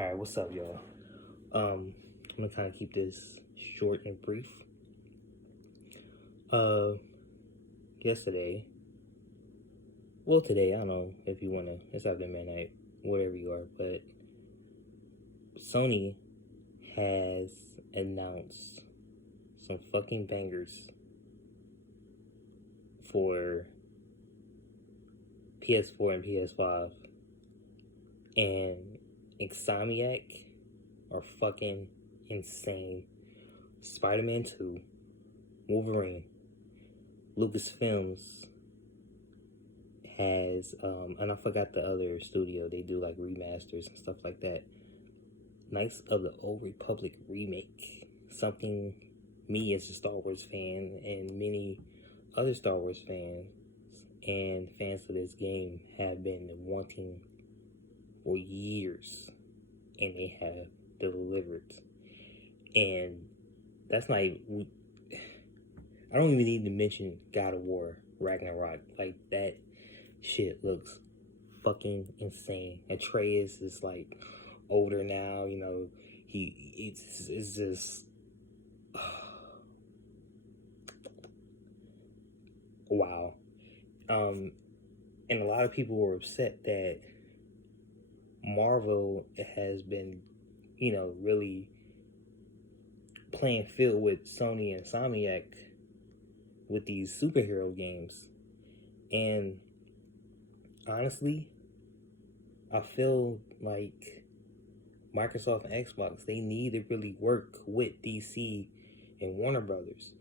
Alright, what's up, y'all? I'm gonna kind of keep this short and brief. Uh, Yesterday, well, today, I don't know if you wanna, it's after midnight, wherever you are, but Sony has announced some fucking bangers for PS4 and PS5, and Insomniac are fucking insane. Spider-Man 2, Wolverine, Lucasfilms has, and I forgot the other studio, they do like remasters and stuff like that. Knights of the Old Republic remake, something me as a Star Wars fan and many other Star Wars fans and fans of this game have been wanting for years, and they have delivered. And that's not even, I don't even need to mention God of War Ragnarok. Like, that shit looks fucking insane. Atreus is like older now, you know. It's just wow. And a lot of people were upset that Marvel has been, really playing field with Sony and Insomniac with these superhero games. And honestly, I feel like Microsoft and Xbox, they need to really work with DC and Warner Brothers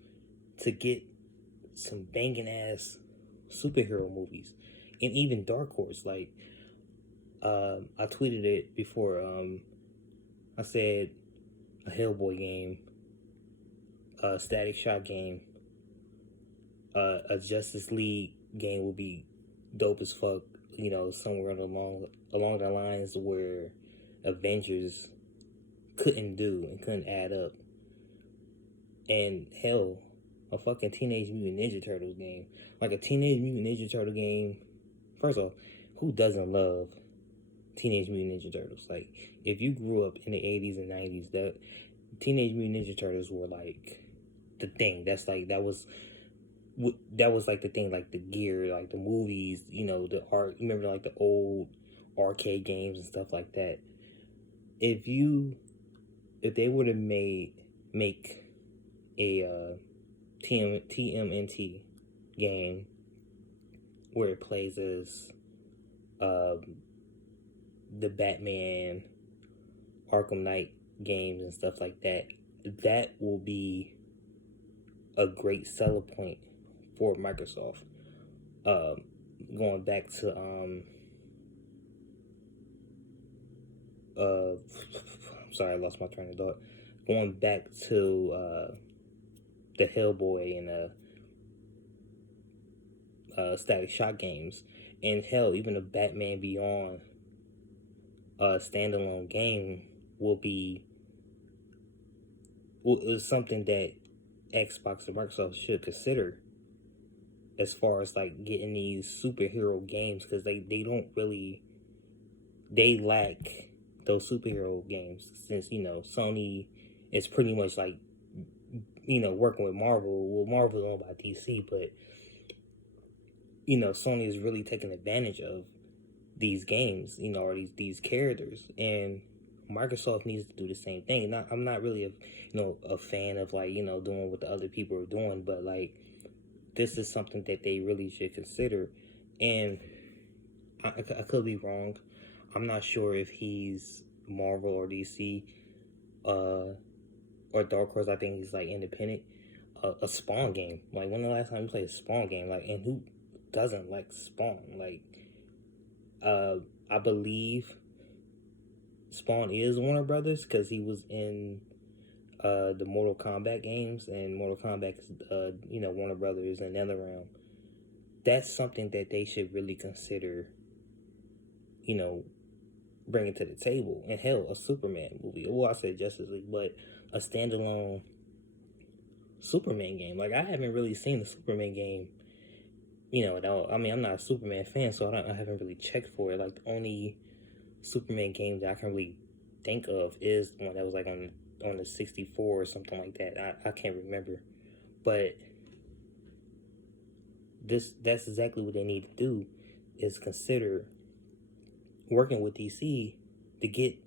to get some banging ass superhero movies. And even Dark Horse, like, I tweeted it before. I said a Hellboy game, a Static Shock game, a Justice League game would be dope as fuck. You know, somewhere along the lines where Avengers couldn't do and couldn't add up. And hell, a fucking Teenage Mutant Ninja Turtles game. Like a Teenage Mutant Ninja Turtle game. First off, who doesn't love Teenage Mutant Ninja Turtles? Like, if you grew up in the 80s and 90s, that Teenage Mutant Ninja Turtles were like the thing. That was like the thing, like the gear, like the movies, the art. You remember like the old arcade games and stuff like that. If they would have make a TMNT game where it plays as the Batman Arkham Knight games and stuff like that, that will be a great selling point for Microsoft. Going back to I'm sorry, I lost my train of thought. Going back to the Hellboy and Static Shock games, and hell, even a Batman Beyond standalone game is something that Xbox and Microsoft should consider as far as like getting these superhero games, because they lack those superhero games, since Sony is pretty much like working with Marvel. Well, Marvel's owned by DC, but Sony is really taking advantage of these games, or these characters, and Microsoft needs to do the same thing. I'm not really a fan of like doing what the other people are doing, but like this is something that they really should consider. And I could be wrong. I'm not sure if he's Marvel or DC, or Dark Horse. I think he's like independent. A Spawn game. Like, when the last time you played a Spawn game? Like, and who doesn't like Spawn? Like, I believe Spawn is Warner Brothers because he was in the Mortal Kombat games, and Mortal Kombat is Warner Brothers and NetherRealm. That's something that they should really consider, bringing to the table. And hell, a Superman movie. Well, I said Justice League, but a standalone Superman game. Like, I haven't really seen the Superman game, at all. I mean, I'm not a Superman fan, so I haven't really checked for it. Like, the only Superman game that I can really think of is the one that was like on the 64 or something like that. I can't remember, but that's exactly what they need to do, is consider working with DC to get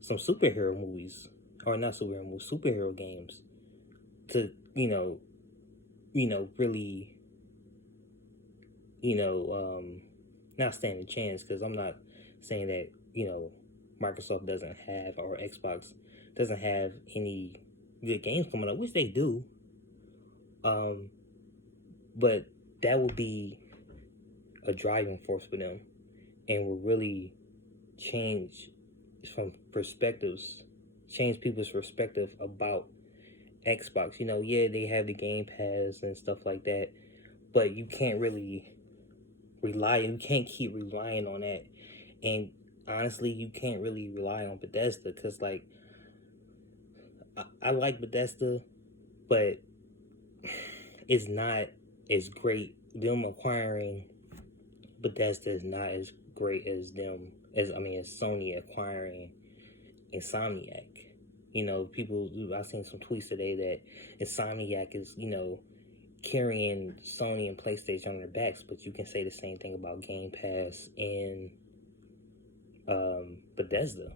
some superhero movies, or not superhero movies, superhero games, to really, not stand a chance, because I'm not saying that Microsoft doesn't have, or Xbox doesn't have any good games coming up, which they do. But that would be a driving force for them, and will really change change people's perspective about Xbox. Yeah, they have the Game Pass and stuff like that, but you can't really you can't keep relying on that. And honestly, you can't really rely on Bethesda, because like I like Bethesda, but it's not as great. Them acquiring Bethesda is not as great as as Sony acquiring Insomniac. People, I've seen some tweets today that Insomniac is, carrying Sony and PlayStation on their backs, but you can say the same thing about Game Pass and Bethesda,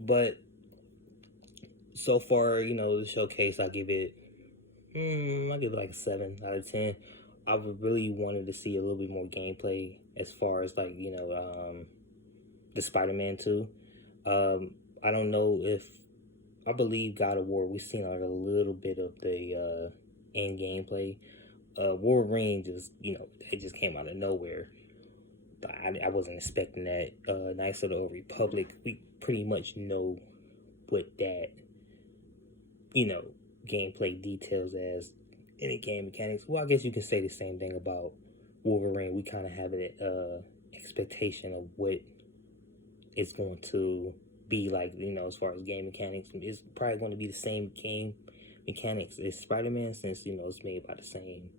But so far, the showcase, I give it like a 7 out of 10. I would really wanted to see a little bit more gameplay, as far as like, the Spider-Man 2. I don't know if, I believe God of War, we've seen like a little bit of the end gameplay. Wolverine just, it just came out of nowhere. I wasn't expecting that. Knights of the Old Republic, we pretty much know what that, gameplay details as. Any game mechanics. Well, I guess you can say the same thing about Wolverine. We kind of have an expectation of what it's going to be like, as far as game mechanics. It's probably going to be the same game mechanics as Spider-Man, since, it's made by the same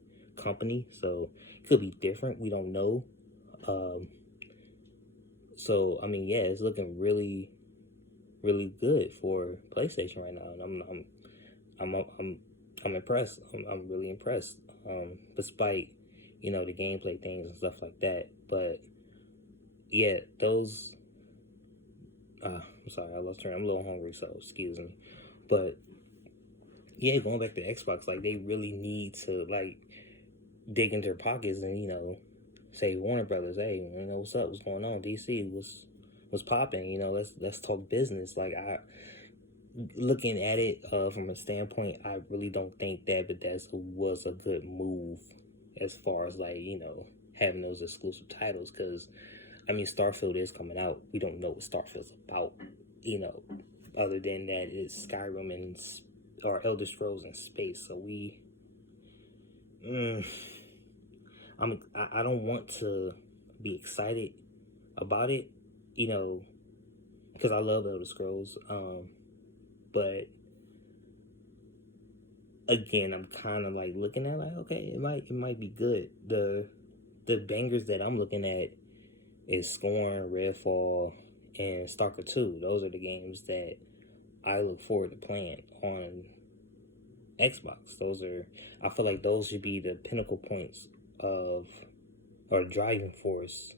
company. So it could be different. We don't know. So, yeah, it's looking really, really good for PlayStation right now. And I'm impressed. I'm really impressed. Despite, the gameplay things and stuff like that. But yeah, those. I'm sorry, I lost track. I'm a little hungry, so excuse me. But yeah, going back to Xbox, like, they really need to like dig into their pockets and say, Warner Brothers, hey, what's up? What's going on? DC, what's popping? Let's talk business. Like, looking at it from a standpoint, I really don't think that Bethesda was a good move, as far as like, having those exclusive titles, because Starfield is coming out. We don't know what Starfield's about, other than that it's Skyrim and or Elder Scrolls in space. So I don't want to be excited about it, because I love Elder Scrolls. But again, I'm kind of like looking at like, okay, it might be good. The bangers that I'm looking at is Scorn, Redfall, and Stalker 2. Those are the games that I look forward to playing on Xbox. I feel like those should be the pinnacle points of, or driving force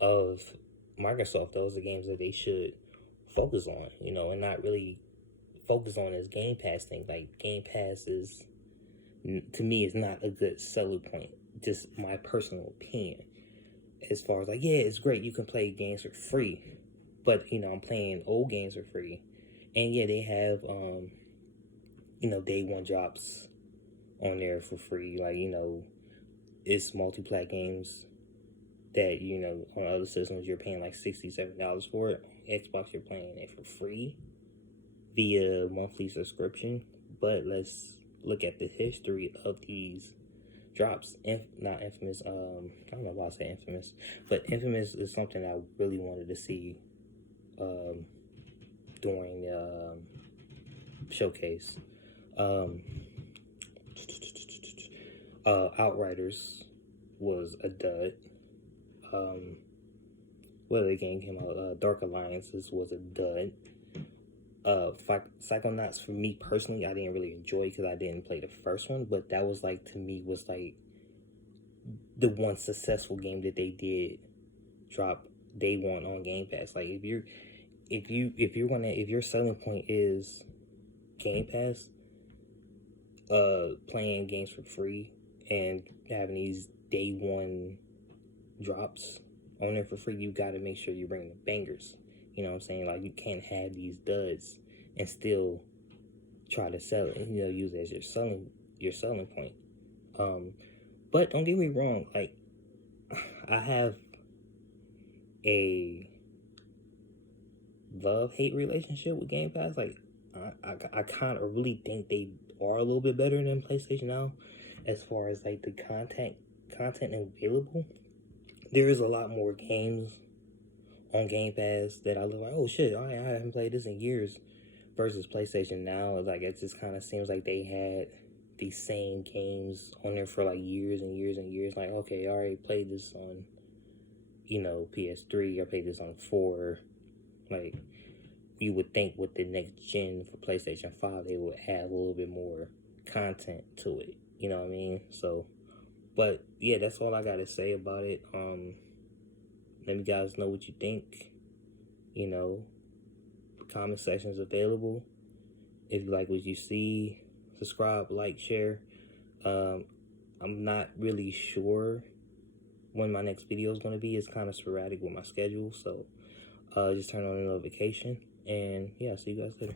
of Microsoft. Those are games that they should focus on, and not really focus on as Game Pass thing. Like, Game Pass is, to me, is not a good selling point. Just my personal opinion. As far as like, yeah, it's great, you can play games for free, but I'm playing old games for free, and yeah, they have day one drops on there for free. Like, it's multi-plat games that on other systems you're paying like $67 for it. On Xbox, you're playing it for free via monthly subscription. But let's look at the history of these drops. Not Infamous. I don't know why I say Infamous, but Infamous is something I really wanted to see during showcase. Outriders was a dud. what other game came out? Dark Alliances was a dud. Psychonauts, for me personally, I didn't really enjoy because I didn't play the first one, but that was like, to me, was like the one successful game that they did drop day one on Game Pass. Like, if your selling point is Game Pass, playing games for free and having these day one drops on there for free, you got to make sure you bring the bangers. You know what I'm saying? Like, you can't have these duds and still try to sell it, use it as your selling point. But don't get me wrong, like, I have a love-hate relationship with Game Pass. Like, I kind of really think they are a little bit better than PlayStation now as far as like the content available. There is a lot more games on Game Pass that I look like, oh shit, I haven't played this in years, versus PlayStation now. Like, it just kind of seems like they had these same games on there for like years and years and years. Like, okay, I already played this on, PS3, I played this on 4. Like, you would think with the next gen for PlayStation 5, they would add a little bit more content to it. You know what I mean? So, but yeah, that's all I gotta say about it. Let me guys know what you think. Comment section is available. If you like what you see, subscribe, like, share. I'm not really sure when my next video is going to be. It's kind of sporadic with my schedule, so just turn on the notification. And yeah, see you guys later.